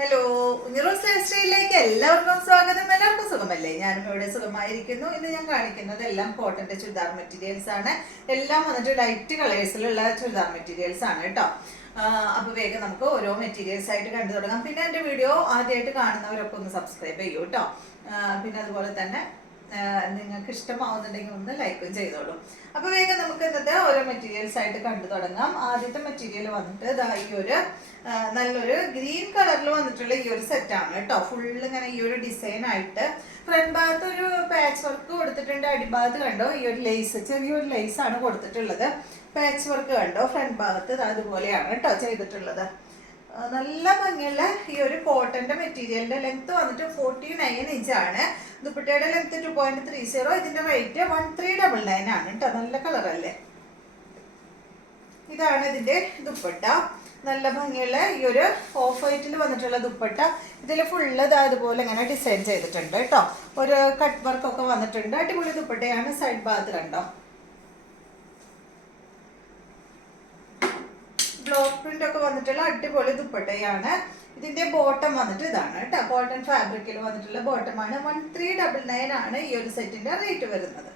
Hello, ഉഞ്ഞിറോസ് life സ്റ്റൈലിലേക്ക് എല്ലാവർക്കും സ്വാഗതം. എല്ലാവർക്കും സുഖമല്ലേ? ഞാനും ഇവിടെ സുഖമായിരിക്കുന്നു. ഇന്ന് ഞാൻ കാണിക്കുന്നത് എല്ലാം കോട്ടന്റെ ചുരിദാർ മെറ്റീരിയൽസ് ആണ്. എല്ലാം വന്നിട്ട് ലൈറ്റ് കളേഴ്സിലുള്ള ചുരിദാർ മെറ്റീരിയൽസ് ആണ് കേട്ടോ. അപ്പൊ വേഗം നമുക്ക് ഓരോ മെറ്റീരിയൽസ് ആയിട്ട് കണ്ടു തുടങ്ങാം. പിന്നെ എന്റെ വീഡിയോ ആദ്യമായിട്ട് കാണുന്നവരൊക്കെ ഒന്ന് സബ്സ്ക്രൈബ് ചെയ്യൂ കേട്ടോ. പിന്നെ അതുപോലെ തന്നെ നിങ്ങൾക്ക് ഇഷ്ടമാവുന്നുണ്ടെങ്കിൽ ഒന്ന് ലൈക്കും ചെയ്തോളൂ. അപ്പൊ വേഗം നമുക്ക് ഇന്നത്തെ ഓരോ മെറ്റീരിയൽസ് ആയിട്ട് കണ്ടു തുടങ്ങാം. ആദ്യത്തെ മെറ്റീരിയൽ വന്നിട്ട് ഈ ഒരു നല്ലൊരു ഗ്രീൻ കളറിൽ വന്നിട്ടുള്ള ഈ ഒരു സെറ്റാണ് കേട്ടോ. ഫുള്ള് ഇങ്ങനെ ഈ ഒരു ഡിസൈൻ ആയിട്ട് ഫ്രണ്ട് ഭാഗത്ത് ഒരു പാച്ച് വർക്ക് കൊടുത്തിട്ടുണ്ട്. അടിഭാഗത്ത് കണ്ടോ ഈ ഒരു ലേസ്, ചെറിയൊരു ലേസ് ആണ് കൊടുത്തിട്ടുള്ളത്. പാച്ച് വർക്ക് കണ്ടോ ഫ്രണ്ട് ഭാഗത്ത് അതുപോലെയാണ് കേട്ടോ ചെയ്തിട്ടുള്ളത്. നല്ല ഭംഗിയുള്ള ഈ ഒരു കോട്ടന്റെ മെറ്റീരിയലിന്റെ ലെങ്ത് വന്നിട്ട് 49 ഇഞ്ചാണ്. ദുപ്പട്ടയുടെ ലെങ്ത് 2.30. ഇതിന്റെ റേറ്റ് 1399 ആണ് കേട്ടോ. നല്ല കളറല്ലേ? ഇതാണ് ഇതിന്റെ ദുപ്പട്ട. നല്ല ഭംഗിയുള്ള ഈ ഒരു ഓഫ് വൈറ്റിൽ വന്നിട്ടുള്ള ദുപ്പട്ട. ഇതിൽ ഫുള്ള് അതുപോലെ ഇങ്ങനെ ഡിസൈൻ ചെയ്തിട്ടുണ്ട് കേട്ടോ. ഒരു കട്ട് വർക്ക് ഒക്കെ വന്നിട്ടുണ്ട്. അടിപൊളി ദുപ്പട്ടയാണ്. സൈഡ് ഭാഗത്ത് കണ്ടോ ബ്ലോക്ക് പ്രിന്റ് ഒക്കെ വന്നിട്ടുള്ള അടിപൊളി ദുപ്പട്ടയാണ്. ഇതിന്റെ ബോട്ടം വന്നിട്ട് ഇതാണ് കേട്ടോ. കോട്ടൺ ഫാബ്രിക്കിൽ വന്നിട്ടുള്ള ബോട്ടമാണ്. 1399 ആണ് ഈ ഒരു സെറ്റിന്റെ റേറ്റ് വരുന്നത്.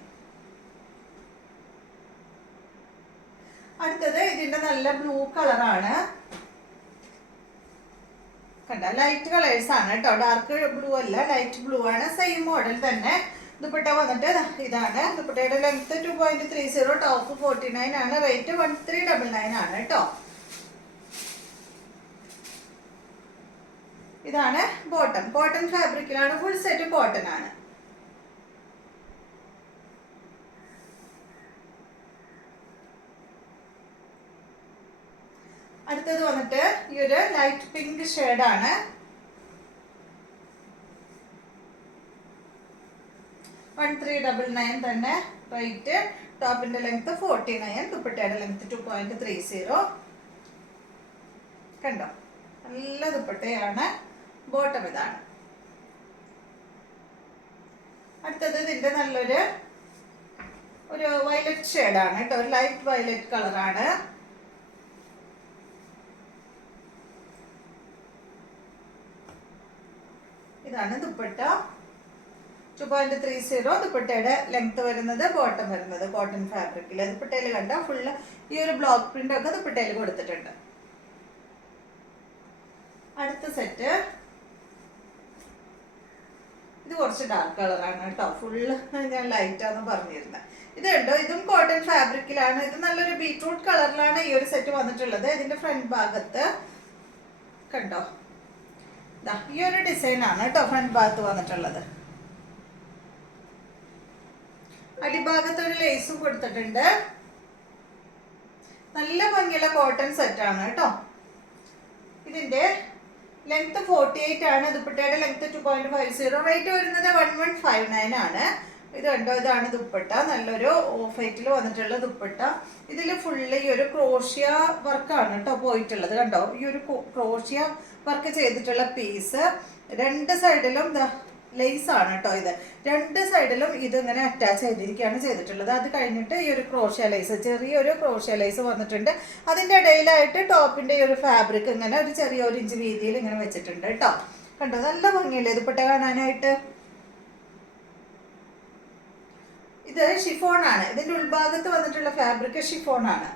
അടുത്തത് ഇതിന്റെ നല്ല ബ്ലൂ കളറാണ്. കണ്ട ലൈറ്റ് കളേഴ്സ് ആണ് കേട്ടോ. ഡാർക്ക് ബ്ലൂ അല്ല, ലൈറ്റ് ബ്ലൂ ആണ്. സെയിം മോഡൽ തന്നെ. ദുപ്പട്ട വന്നിട്ട് ഇതാണ്. ദുപ്പട്ടയുടെ ലെങ്ത് 2.30, ടോപ്പ് 49 ആണ്. റേറ്റ് 1399 ആണ് കേട്ടോ. ഇതാണ് ബോട്ടം. കോട്ടൺ ഫാബ്രിക്കിലാണ്. ഫുൾ സെറ്റ് കോട്ടൺ ആണ്. അടുത്തത് വന്നിട്ട് ഈ ഒരു ലൈറ്റ് പിങ്ക് ഷെയ്ഡാണ്. $1399 തന്നെ റേറ്റ്. ടോപ്പിന്റെ ലെങ്ത് 49, ദുപ്പട്ടയുടെ ലെങ്ത് 2.30. കണ്ടോ നല്ല ദുപ്പട്ടയാണ്. ബോട്ടം ഇതാണ്. അടുത്തത് ഇതിന്റെ നല്ലൊരു വയലറ്റ് ഷെയ്ഡാണ് കേട്ടോ. ഒരു ലൈറ്റ് വയലറ്റ് കളറാണ്. ഇതാണ് ദുപ്പട്ട. 2.30 ദുപ്പട്ടയുടെ ലെങ്ത് വരുന്നത്. ബോട്ടം വരുന്നത് കോട്ടൺ ഫാബ്രിക്കില്. ദുപ്പട്ടയിൽ കണ്ട ഫുള്ള് ഈ ഒരു ബ്ലോക്ക് പ്രിന്റ് ഒക്കെ ദുപ്പട്ടയിൽ കൊടുത്തിട്ടുണ്ട്. അടുത്ത സെറ്റ് ഇത് കുറച്ച് ഡാർക്ക് കളറാണ് കേട്ടോ. ഫുള്ള് ഞാൻ ലൈറ്റാന്ന് പറഞ്ഞിരുന്നത്. ഇത് കണ്ടോ, ഇതും കോട്ടൺ ഫാബ്രിക്കിലാണ്. ഇത് നല്ലൊരു ബീട്രൂട്ട് കളറിലാണ് ഈ ഒരു സെറ്റ് വന്നിട്ടുള്ളത്. ഇതിന്റെ ഫ്രണ്ട് ഭാഗത്ത് കണ്ടോ ഈ ഒരു ഡിസൈൻ ആണ് കേട്ടോ ഫ്രണ്ട് ഭാഗത്ത് വന്നിട്ടുള്ളത്. അടിഭാഗത്ത് ഒരു ലേസും കൊടുത്തിട്ടുണ്ട്. നല്ല ഭംഗിയുള്ള കോട്ടൺ സെറ്റ് ആണ് കേട്ടോ. ഇതിന്റെ ലെങ്ത് 48 ആണ്. ദുപ്പട്ടയുടെ ലെങ്ത് 2.50. റേറ്റ് വരുന്നത് 1159 ആണ്. ഇത് കണ്ടോ, ഇതാണ് ദുപ്പട്ട. നല്ലൊരു ഓഫ് വൈറ്റിൽ വന്നിട്ടുള്ള ദുപ്പട്ട. ഇതിൽ ഫുള്ള് ഈ ഒരു ക്രോഷ്യ വർക്കാണ് കേട്ടോ പോയിട്ടുള്ളത്. കണ്ടോ ഈ ഒരു ക്രോഷ്യ വർക്ക് ചെയ്തിട്ടുള്ള പീസ്. രണ്ട് സൈഡിലും ലേസ് ആണ് കേട്ടോ. ഇത് രണ്ട് സൈഡിലും ഇത് ഇങ്ങനെ അറ്റാച്ച് ചെയ്തിരിക്കുകയാണ് ചെയ്തിട്ടുള്ളത്. അത് കഴിഞ്ഞിട്ട് ഈ ഒരു ക്രോഷ്യ ലേസ്, ചെറിയൊരു ക്രോഷ്യ ലേസ് വന്നിട്ടുണ്ട്. അതിന്റെ ഇടയിലായിട്ട് ടോപ്പിന്റെ ഈ ഒരു ഫാബ്രിക് ഇങ്ങനെ ഒരു ചെറിയ 1 ഇഞ്ച് വീതിയിൽ ഇങ്ങനെ വെച്ചിട്ടുണ്ട് കേട്ടോ. കണ്ടോ നല്ല ഭംഗിയല്ലേ ദുപ്പട്ട കാണാനായിട്ട്? ഇത് ഷിഫോൺ ആണ്. ഇതിന്റെ ഉൾഭാഗത്ത് വന്നിട്ടുള്ള ഫാബ്രിക് ഷിഫോൺ ആണ്.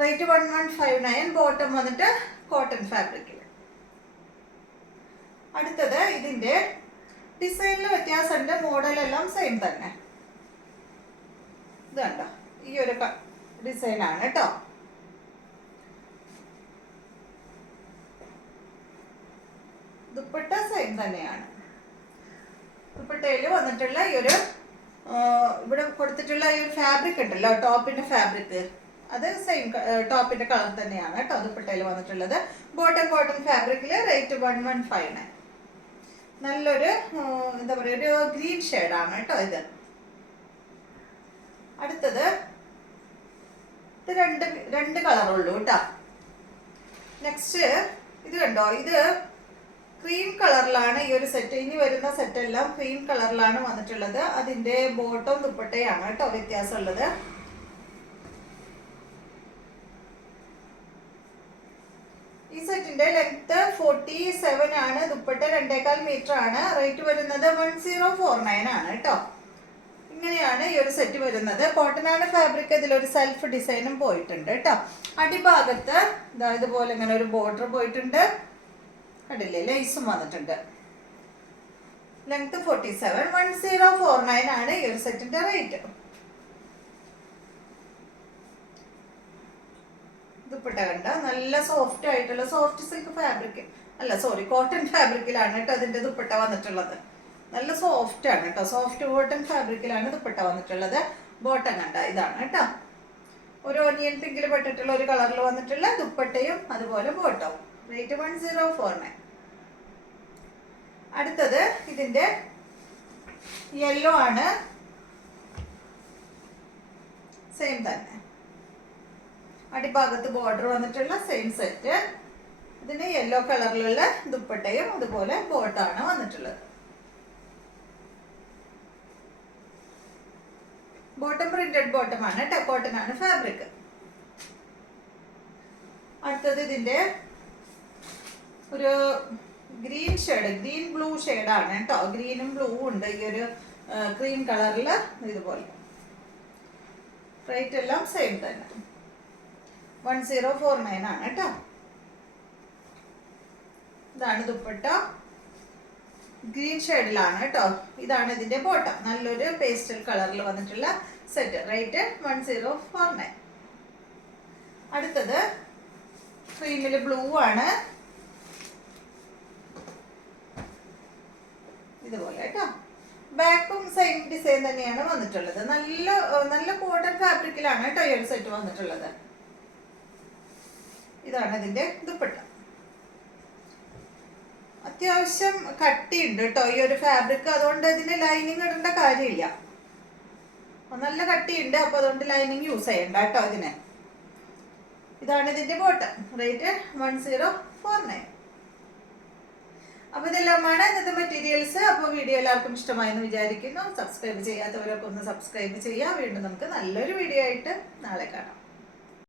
റേറ്റ് 1159. ബോട്ടം വന്നിട്ട് കോട്ടൺ ഫാബ്രിക്കിൽ. അടുത്തത് ഇതിന്റെ ഡിസൈനിൽ വ്യത്യാസമുണ്ട്. മോഡലെല്ലാം സെയിം തന്നെ. ഇത് കണ്ടോ ഈ ഒരു ഡിസൈൻ ആണ് കേട്ടോ. ദുപ്പട്ട സെയിം തന്നെയാണ്. ദുപ്പട്ടയിൽ വന്നിട്ടുള്ള ഈ ഒരു ഇവിടെ കൊടുത്തിട്ടുള്ള ഈ ഒരു ഫാബ്രിക് ഉണ്ടല്ലോ, ടോപ്പിന്റെ ഫാബ്രിക്, അത് സെയിം ടോപ്പിന്റെ കളർ തന്നെയാണ് കേട്ടോ ദുപ്പട്ടയിൽ വന്നിട്ടുള്ളത്. ബോട്ടം കോട്ടൺ ഫാബ്രിക്കില്. റേറ്റ് 1159. നല്ലൊരു എന്താ പറയുക, ഒരു ഗ്രീൻ ഷെയ്ഡാണ് കേട്ടോ ഇത്. അടുത്തത് ഇത് രണ്ട് കളറുള്ളൂ കേട്ടോ. നെക്സ്റ്റ് ഇത് കണ്ടോ, ഇത് ക്രീം കളറിലാണ് ഈ ഒരു സെറ്റ്. ഇനി വരുന്ന സെറ്റ് എല്ലാം ക്രീം കളറിലാണ് വന്നിട്ടുള്ളത്. അതിന്റെ ബോട്ടം ദുപ്പട്ടയാണ് കേട്ടോ വ്യത്യാസമുള്ളത്. ഈ സെറ്റിന്റെ ലെങ്ത് 47 ആണ്. ദുപ്പട്ട 2.25 മീറ്റർ ആണ്. റേറ്റ് വരുന്നത് 1049 ആണ് കേട്ടോ. ഇങ്ങനെയാണ് ഈ ഒരു സെറ്റ് വരുന്നത്. കോട്ടൺ ആണ് ഫാബ്രിക്. ഇതിലൊരു സെൽഫ് ഡിസൈനും പോയിട്ടുണ്ട് കേട്ടോ. അടിഭാഗത്ത് ഇതുപോലെ ഇങ്ങനെ ഒരു ബോർഡർ പോയിട്ടുണ്ട്. കണ്ടില്ലേ, ലേസും വന്നിട്ടുണ്ട്. ലെങ്ത് 47. 1049 ആണ് ഈ ഒരു സെറ്റിന്റെ റേറ്റ്. ദുപ്പട്ട കണ്ട നല്ല സോഫ്റ്റ് ആയിട്ടുള്ള സോഫ്റ്റ് സിൽക്ക് ഫാബ്രിക് കോട്ടൺ ഫാബ്രിക്കിലാണ് കേട്ടോ അതിന്റെ ദുപ്പട്ട വന്നിട്ടുള്ളത്. നല്ല സോഫ്റ്റ് ആണ് കേട്ടോ. സോഫ്റ്റ് കോട്ടൺ ഫാബ്രിക്കിലാണ് ദുപ്പട്ട വന്നിട്ടുള്ളത്. ബോട്ടം കണ്ട ഇതാണ് കേട്ടോ. ഒരു ഓനിയൻ പിങ്കിൽ പെട്ടിട്ടുള്ള ഒരു കളറിൽ വന്നിട്ടുള്ള ദുപ്പട്ടയും അതുപോലെ ബോട്ടവും. റേറ്റ് 1049. അടുത്തത് ഇതിന്റെ യെല്ലോ ആണ്. സെയിം തന്നെ അടിഭാഗത്ത് ബോർഡർ വന്നിട്ടുള്ള സെയിം സെറ്റ്. ഇതിന് യെല്ലോ കളറിലുള്ള ദുപ്പട്ടയും അതുപോലെ ബോട്ടാണ് വന്നിട്ടുള്ളത്. ബോട്ടം പ്രിന്റഡ് ബോട്ടം ആണ് കേട്ടോ. കോട്ടൺ ആണ് ഫാബ്രിക്. അടുത്തത് ഇതിന്റെ ഒരു ഗ്രീൻ ഷെയ്ഡ്, ഗ്രീൻ ബ്ലൂ ഷെയ്ഡാണ് കേട്ടോ. ഗ്രീനും ബ്ലൂ ഉണ്ട് ഈ ഒരു ക്രീം കളറിൽ ഇതുപോലെ. റേറ്റ് എല്ലാം സെയിം തന്നെ. 1049 ആണ് കേട്ടോ. ഇതാണ് ദുപ്പട്ട. ഗ്രീൻ ഷെയ്ഡിലാണ് കേട്ടോ. ഇതാണ് ഇതിന്റെ ബോട്ടം. നല്ലൊരു പേസ്റ്റൽ കളറിൽ വന്നിട്ടുള്ള സെറ്റ്. റേറ്റ് 1049. അടുത്തത് ക്രീമില് ബ്ലൂ ആണ്. ഇതുപോലെ കേട്ടോ. ബാക്കും സെയിം ഡിസൈൻ തന്നെയാണ് വന്നിട്ടുള്ളത്. നല്ല കോട്ടൺ ഫാബ്രിക്കിലാണ് കേട്ടോ ഈ ഒരു സെറ്റ് വന്നിട്ടുള്ളത്. ഇതാണ് ഇതിന്റെ ദുപ്പട്ട. അത്യാവശ്യം കട്ടിയുണ്ട് കേട്ടോ ഈ ഒരു ഫാബ്രിക്. അതുകൊണ്ട് ഇതിന് ലൈനിങ് ഇടേണ്ട കാര്യമില്ല. നല്ല കട്ടിയുണ്ട്. അപ്പൊ അതുകൊണ്ട് ലൈനിങ് യൂസ് ചെയ്യണ്ട കേട്ടോ ഇതിന്. ഇതാണ് ഇതിന്റെ ബോട്ടം. റേറ്റ് 1049. അപ്പൊ ഇതെല്ലാമാണ് ഇന്നത്തെ മെറ്റീരിയൽസ്. അപ്പോൾ വീഡിയോ എല്ലാവർക്കും ഇഷ്ടമായെന്ന് വിചാരിക്കുന്നു. സബ്സ്ക്രൈബ് ചെയ്യാത്തവരൊക്കെ ഒന്ന് സബ്സ്ക്രൈബ് ചെയ്യാം. വീണ്ടും നമുക്ക് നല്ലൊരു വീഡിയോ ആയിട്ട് നാളെ കാണാം.